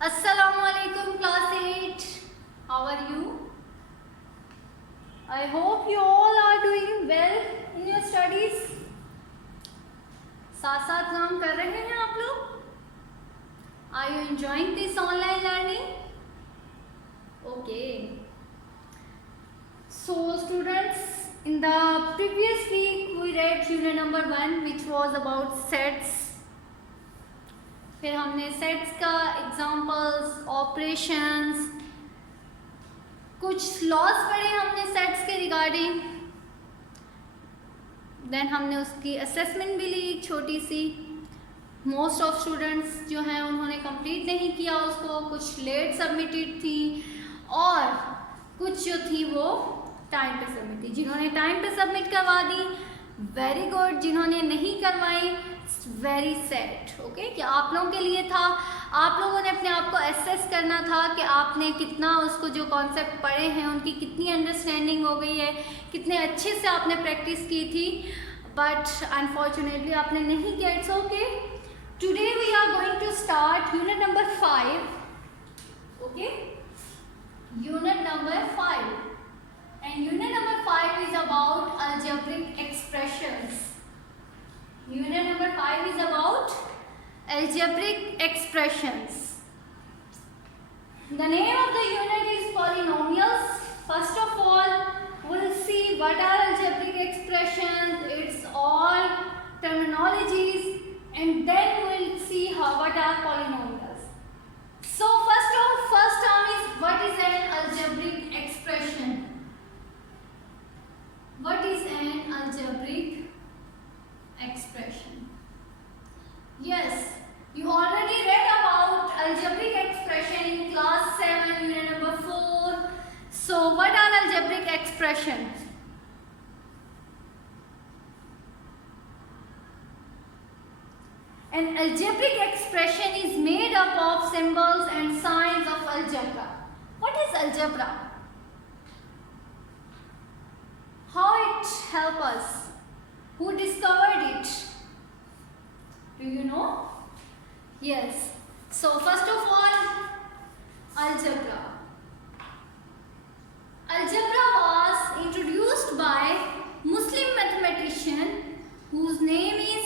Assalamualaikum class 8. How are you? I hope you all are doing well in your studies. साथ साथ काम कर रहे हैं आप लोग? Are you enjoying this online learning? Okay. So students, in the previous week we read unit number 1 which was about sets. फिर हमने सेट्स का एग्जाम्पल्स, ऑपरेशंस, कुछ लॉस पढ़े हमने सेट्स के रिगार्डिंग। देन हमने उसकी असेसमेंट भी ली छोटी सी। मोस्ट ऑफ स्टूडेंट्स जो हैं उन्होंने कंप्लीट नहीं किया उसको, कुछ लेट सबमिटेड थी और कुछ जो थी वो टाइम पे सबमिट थी। जिन्होंने टाइम पे सबमिट करवा दी वेरी गुड, जिन्होंने नहीं करवाई वेरी सैड। ओके, कि आप लोगों के लिए था, आप लोगों ने अपने आप को एसेस करना था कि आपने कितना उसको जो कॉन्सेप्ट पढ़े हैं उनकी कितनी अंडरस्टैंडिंग हो गई है, कितने अच्छे से आपने प्रैक्टिस की थी। बट अनफॉर्चुनेटली आपने नहीं किया। It's okay. Today we are going to start unit number 5। Okay, unit number 5 and unit number 5 is about algebraic expressions. Unit number 5 is about algebraic expressions. The name of the unit is polynomials. First of all, we'll see what are algebraic expressions, its all terminologies, and then we'll see what are polynomials. So first term is what is an algebraic expression. What is an algebraic expression? Yes, you already read about algebraic expression in class 7, unit number 4. So what are algebraic expressions? An algebraic expression is made up of symbols and signs of algebra. What is algebra? How it helps us? Who discovered it? Do you know? Yes. So first of all, algebra. Algebra was introduced by Muslim mathematician whose name is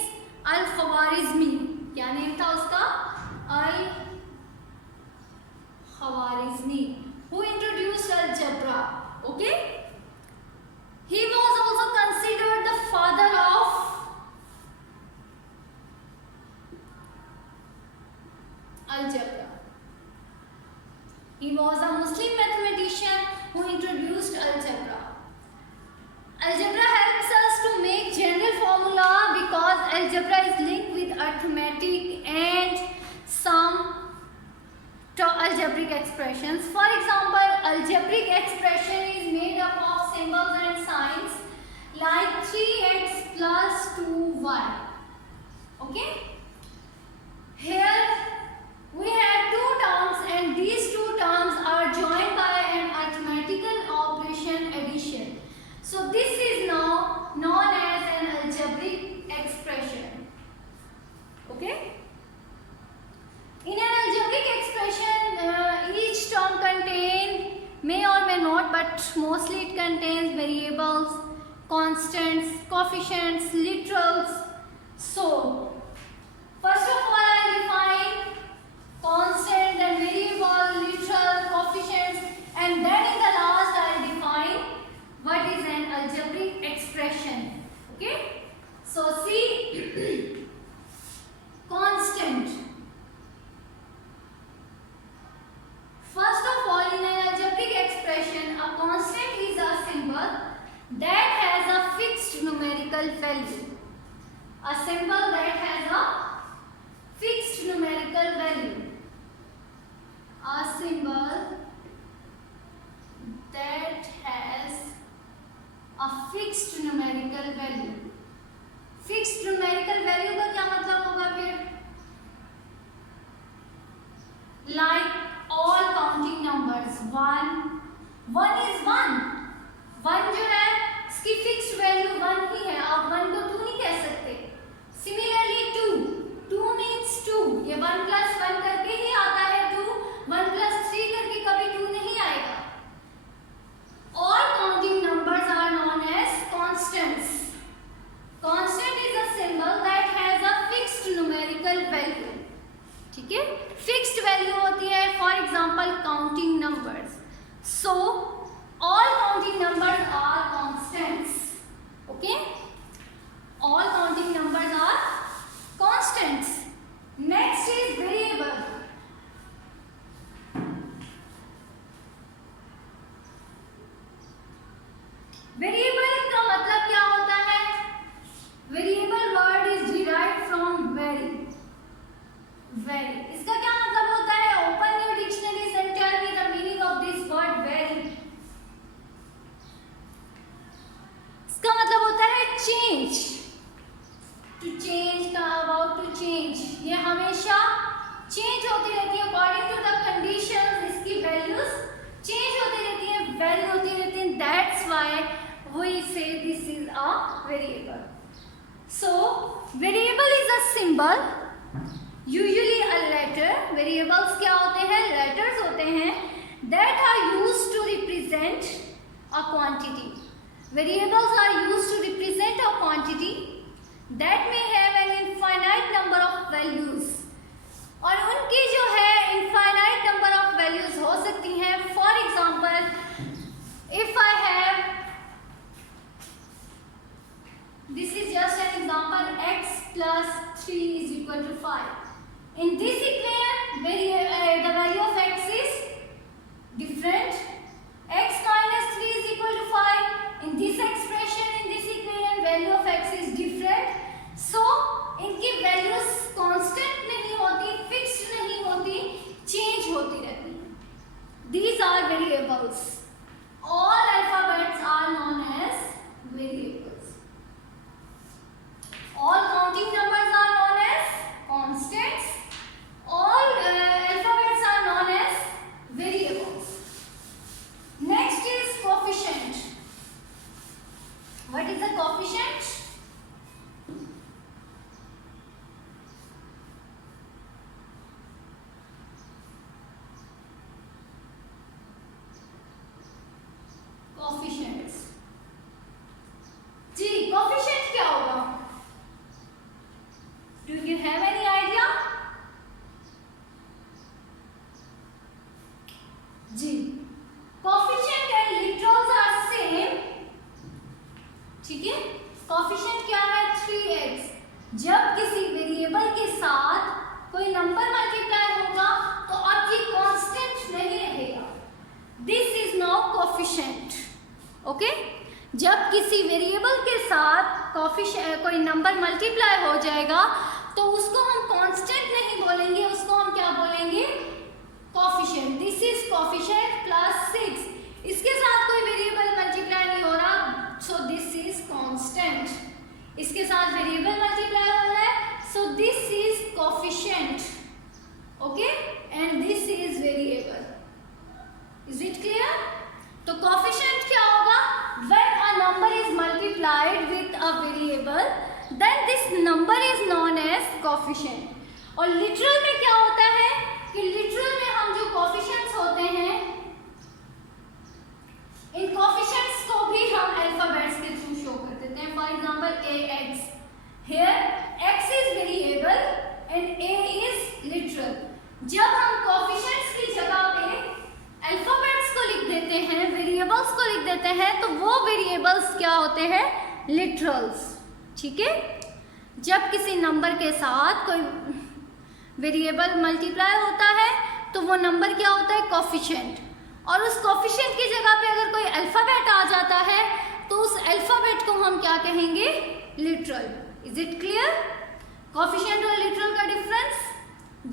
Al-Khwarizmi. क्या name था उसका? Al-Khwarizmi. Who introduced algebra? Okay. He was also considered the father of algebra. He was a Muslim mathematician who introduced algebra. Algebra helps us to make general formula because algebra is linked with arithmetic and some algebraic expressions. For example, algebraic expression is made up of symbols and signs like 3x plus 2y. Okay? Here we have two terms and these two terms are joined by an arithmetical operation addition. So this is now known as an algebraic expression. Okay? In an algebraic expression, each term contains, may or may not, but mostly it contains variables, constants, coefficients, literals. So, first of all, I define constant, then variable, literal, coefficients, and then in the last I define what is an algebraic expression. Okay? So, see, constant. First of all, in an algebraic expression, a constant is a symbol that has a fixed numerical value. A symbol that has a fixed numerical value. A symbol that has a fixed numerical value. Fixed numerical value का क्या मतलब होगा फिर? Like all counting numbers, 1 is 1 जो है इसकी fixed value 1 ही है, आप 1 को 2 नहीं कह सकते। सिमिलरली 2 means 2, ये 1 plus 1 करके ही आता है 2, example, counting numbers. So all counting numbers are constants. Okay? All counting numbers are constants. Next is variable. Variable का मतलब क्या होता है? Variable word is derived from vary. Vary इसका क्या मतलब होता है? Open your dictionaries and tell me the meaning of this word vary. इसका मतलब होता है चेंज। टू चेंज का अबाउट टू चेंज, ये हमेशा चेंज होती रहती है अकॉर्डिंग टू द कंडीशंस। इसकी वैल्यूज चेंज होती रहती है, वैल्यू होती रहती है। That's why we say this is a variable. So variable is a symbol, usually a letter. Variables क्या होते हैं? Letters होते हैं that are used to represent a quantity. Variables are used to represent a quantity that may have an infinite number of values. और उनकी जो है infinite number of values हो सकती हैं. For example, if I have, this is just an example, x plus 3 is equal to 5. In this equation, the value of x is different. X minus 3 is equal to 5. In this expression, in this equation, value of x is different. So, इनकी values constant नहीं होती, fixed नहीं होती, change होती रहती हैं. These are variables. All alphabets are known as variables. All counting numbers are known as constants. All alphabets are known as variables. Next is coefficient. What is a coefficient? Coefficients. Ji, coefficient क्या होगा? Do you have any idea? Ji, coefficient and literals are same. ठीक है? coefficient क्या है? 3x. जब किसी variable के साथ कोई नंबर मल्टीप्लाई होगा तो अब ये कांस्टेंट नहीं रहेगा. This is now coefficient. Okay? जब किसी वेरिएबल के साथ कोई नंबर मल्टीप्लाई हो जाएगा तो उसको हम कांस्टेंट नहीं बोलेंगे, उसको हम क्या बोलेंगे? Coefficient. This is coefficient plus 6. इसके साथ कोई वेरिएबल मल्टीप्लाई नहीं हो रहा, सो दिस इज कांस्टेंट. इसके साथ वेरिएबल मल्टीप्लाई हो रहा है, so this is coefficient. Okay? And this is variable. Is it clear? तो कोफिशिएंट क्या होगा? When a number is multiplied with a variable, then this number is known as coefficient. और literal में क्या होता है कि literal में हम जो coefficients होते हैं, इन coefficients को भी हम alphabets के थ्रू शो कर देते हैं. For example, ax. Here x is variable and a is literal. जब हम coefficients की जगह पे अल्फाबेट्स को लिख देते हैं, वेरिएबल्स को लिख देते हैं, तो वो वेरिएबल्स क्या होते हैं? लिटरल्स. ठीक है? जब किसी नंबर के साथ कोई वेरिएबल मल्टीप्लाई होता है तो वो नंबर क्या होता है? कोफिशिएंट. और उस कोफिशिएंट की जगह पे अगर कोई अल्फाबेट आ जाता है तो उस अल्फाबेट को हम क्या कहेंगे? Literal. Is it clear? Coefficient और लिटरल का डिफरेंस.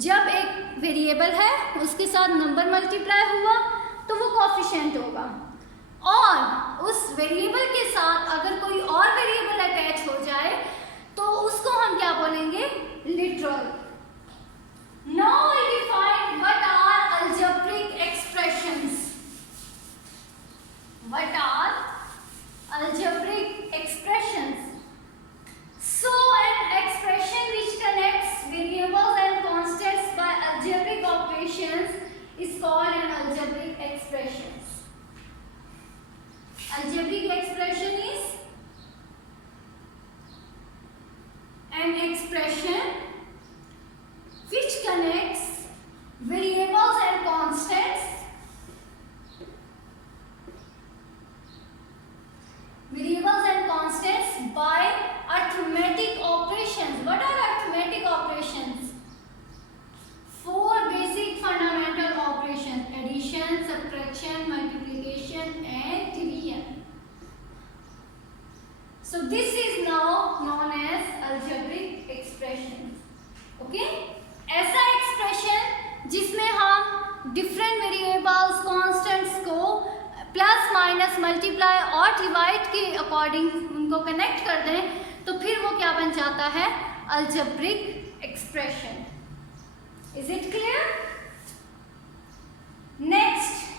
जब एक वेरिएबल है उसके साथ नंबर मल्टीप्लाई हुआ तो वो कोफिशिएंट होगा, और उस वेरिएबल के साथ अगर कोई और वेरिएबल अटैच हो जाए तो उसको हम क्या बोलेंगे? Literal. Now we define what are algebraic expressions. What are algebraic expressions? So an expression which connects variables and constants by algebraic operations is called an algebraic expression. Algebraic expression is an expression which connects different variables constants को plus minus multiply और divide के according उनको connect कर दें तो फिर वो क्या बन जाता है, algebraic expression. Is it clear? Next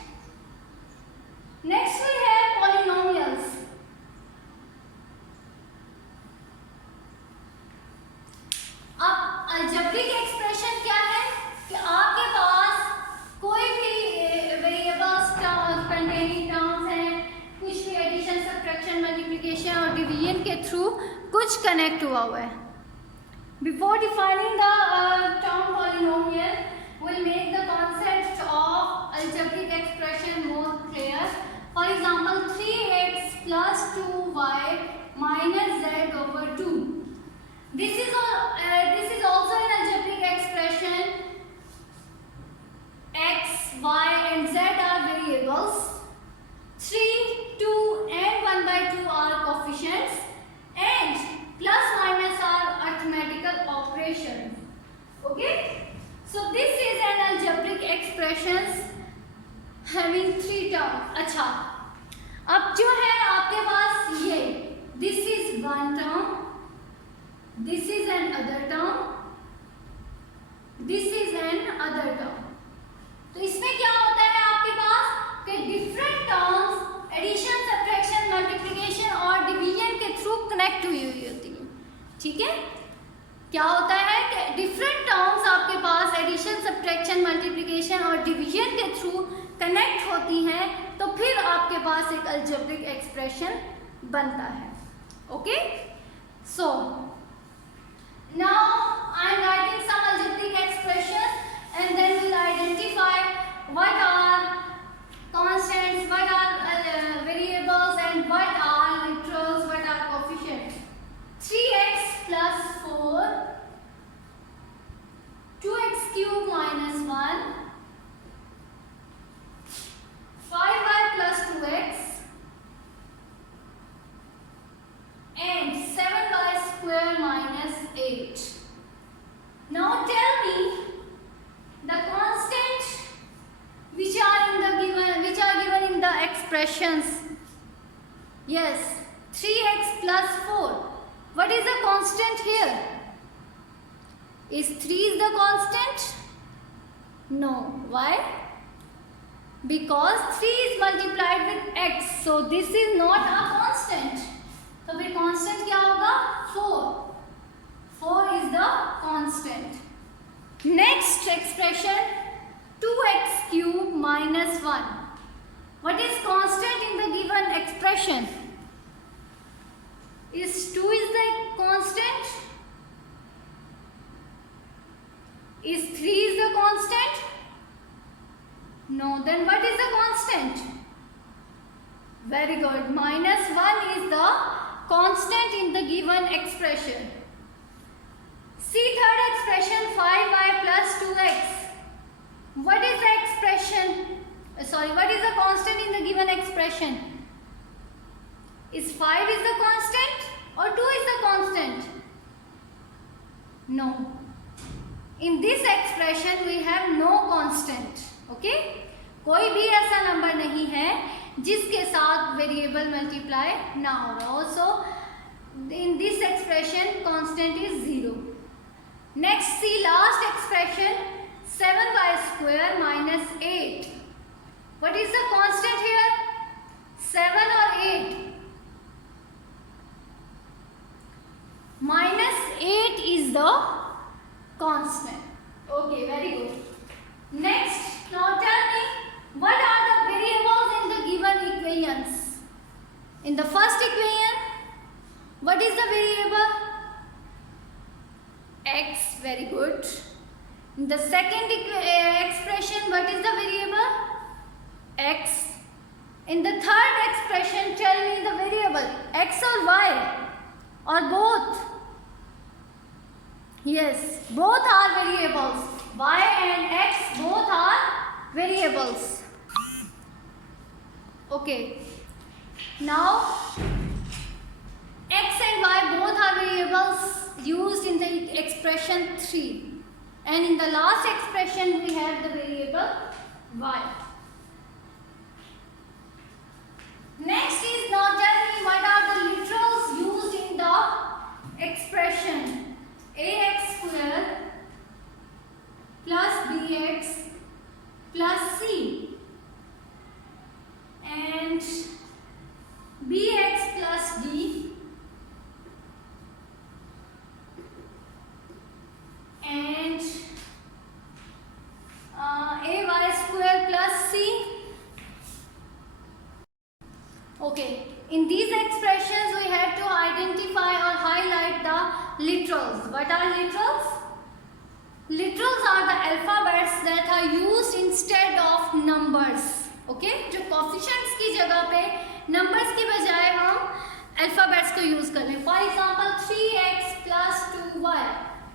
we have polynomials। अब अलजेब्रिक एक्सप्रेशन क्या है कि आपके पास कोई भी वेरिएबल्स कंटेनिंग टर्म्स हैं, कुछ भी एडिशन सब्ट्रैक्शन मल्टीप्लिकेशन और डिवीजन के थ्रू कुछ कनेक्ट हुआ है। Before defining the term polynomial will make the concept of algebraic expression more clear. For example, 3x plus 2y minus z over 2. This is also an algebraic expression. X, y and z are variables. 3, 2 and 1 by 2 are coefficients and plus minus are arithmetical operations. Okay? So this is an algebraic expressions having 3 terms। अच्छा, अब जो है आपके पास ये this is one term, this is an other term, this is an other term। तो इसमें क्या होता है आपके पास कि different terms addition subtraction multiplication और डिवीजन के थ्रू कनेक्ट हुई होती है। ठीक है, क्या होता है कि डिफरेंट टर्म्स आपके पास एडिशन सब्ट्रैक्शन मल्टीप्लिकेशन और डिवीजन के थ्रू कनेक्ट होती हैं तो फिर आपके पास एक अलजेब्रिक एक्सप्रेशन बनता है। Okay, so now I am writing some algebraic expression and then will identify what are constants, what are variables and what are literals, what are coefficients. 3x plus 4, 2x cube minus 1, 5y plus 2x and 7y square minus 8. Now tell me the constants which are given in the expressions. Yes, 3x plus 4. What is the constant here? Is 3 is the constant? No. Why? Because 3 is multiplied with x. So this is not a constant. तो फिर constant क्या होगा? 4. 4 is the constant. Next expression 2x cube minus 1. What is constant in the given expression? Is 2 is the constant? Is 3 is the constant? No. Then what is the constant? Very good. Minus 1 is the constant in the given expression. See third expression 5y plus 2x. What is the expression? What is the constant in the given expression? Is 5 is the constant or 2 is the constant? No. In this expression we have no constant. Okay? कोई भी ऐसा number नहीं है जिसके साथ variable multiply ना हो रहा हो। So in this expression constant is 0. Next see last expression 7y square minus 8. What is the constant here? 7 or 8? Minus 8 is the constant. Okay, very good. Next, now tell me what are the variables in the given equations? In the first equation, what is the variable? X, very good. In the second expression, what is the variable? X. In the third expression, tell me the variable X or Y or both? Yes, both are variables. Y and X both are variables. Okay. Now, X and Y both are variables used in the expression 3. And in the last expression we have the variable y. Next is, now tell me what are the literals used in the expression ax square plus bx plus c and bx plus d and ay square plus c. Okay, in these expressions we have to identify or highlight the literals. What are literals? Literals are the alphabets that are used instead of numbers. Okay, जो coefficients की जगह पे numbers की बजाय हम alphabets को use कर लें. For example, 3x plus 2y.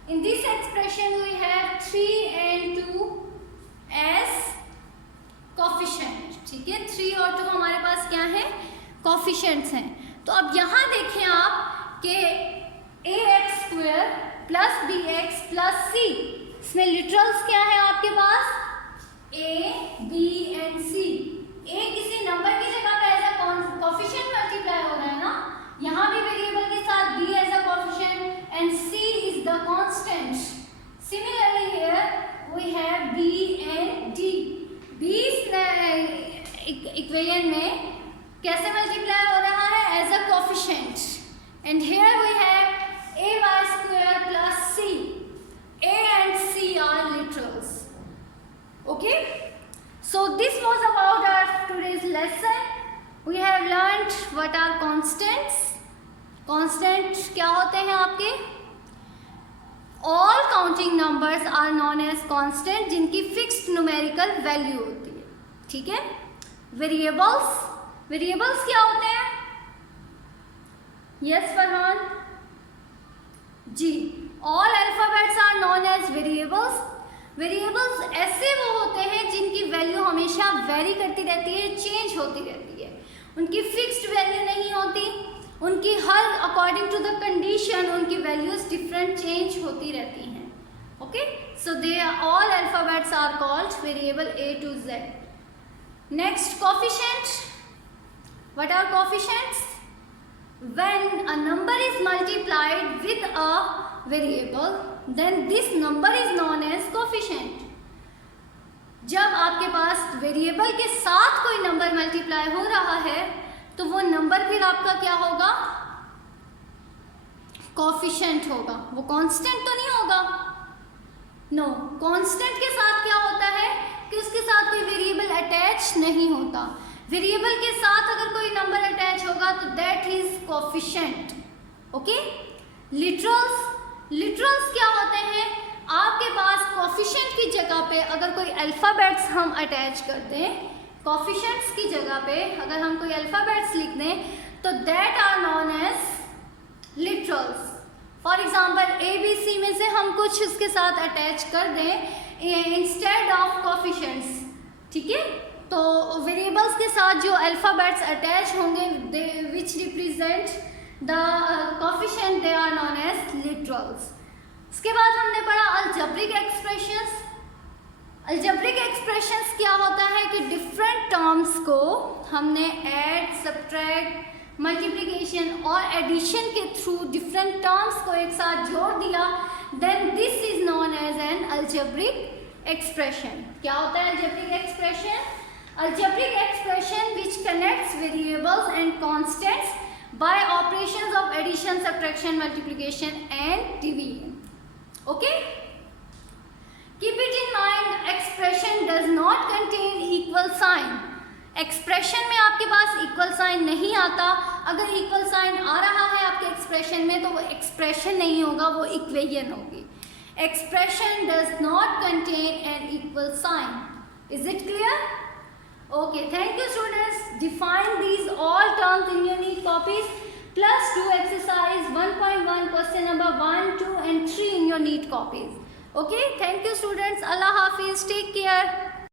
In this expression we have 3 and 2 as coefficient. ठीक है, 3 और 2 हमारे पास क्या है? कोफिशिएंट्स हैं. तो अब यहाँ देखें आप कि ax square plus bx plus c, इसमें लिटरल्स क्या है आपके पास? a, b and c. a किसी नंबर की जगह पे एज अ कोफिशिएंट मल्टीप्लाई हो रहा है ना, यहाँ भी वेरिएबल के साथ b as a coefficient and c is the constant. Similarly here we have b and d. b equation में कैसे मल्टीप्लाई हो रहा है? As a coefficient. And here we have ay square plus c. a and c are literals. Okay, so this was about our today's lesson. We have learnt what are constants. Constant क्या होते हैं आपके? All counting numbers are known as constant, जिनकी fixed numerical value होती है. ठीक है. Variables, variables क्या होते हैं? Yes Farhan ji. All alphabets are known as variables. Variables ऐसे वो होते हैं जिनकी वैल्यू हमेशा वेरी करती रहती है, चेंज होती रहती है. उनकी फिक्स्ड वैल्यू नहीं होती, उनकी हर अकॉर्डिंग टू द कंडीशन उनकी वैल्यूज डिफरेंट चेंज होती रहती हैं. Okay, so they all alphabets are called variable A to Z. Next, coefficient. What are coefficients? When a number is multiplied with a variable, then this number is known as coefficient. जब आपके पास variable के साथ कोई number multiply हो रहा है तो वो नंबर फिर आपका क्या होगा? कोफिशिएंट होगा. वो कांस्टेंट तो नहीं होगा. नो, कांस्टेंट के साथ क्या होता है कि उसके साथ कोई वेरिएबल अटैच नहीं होता. वेरिएबल के साथ अगर कोई नंबर अटैच होगा तो that is coefficient. Okay, literals क्या होते हैं? आपके पास कोफिशिएंट की जगह पे अगर कोई अल्फाबेट्स हम अटैच कर दें, कोफिशिएंट्स की जगह पे अगर हम कोई अल्फाबेट्स लिख दें तो that are known as literals. For example ABC में से हम कुछ उसके साथ अटैच कर दें इंस्टेड ऑफ कोफिशिएंट्स. ठीक है, तो वेरिएबल्स के साथ जो अल्फाबेट्स अटैच होंगे which represent the coefficient, they are known as literals. इसके बाद हमने पढ़ा अलजेब्रिक एक्सप्रेशंस. अलजेब्रिक एक्सप्रेशंस क्या होता है कि डिफरेंट टर्म्स को हमने ऐड, सब्ट्रैक्ट, मल्टीप्लिकेशन और एडिशन के थ्रू डिफरेंट टर्म्स को एक साथ जोड़ दिया, then this is known as an algebraic expression. क्या होता है algebraic expression? Algebraic expression which connects variables and constants by operations of addition, subtraction, multiplication and division. Okay? Keep it in mind, expression does not contain equal sign. Expression में आपके पास equal sign नहीं आता. अगर equal sign आ रहा है आपके expression में तो वो एक्सप्रेशन नहीं होगा, वो इक्वेशन होगी. Expression does not contain an equal sign. Is it clear? Okay, thank you students. Define these all terms in your neat copies. Plus do exercise 1.1 question number 1, 2 and 3 in your neat copies. Okay, thank you students. Allah Hafiz. Take care.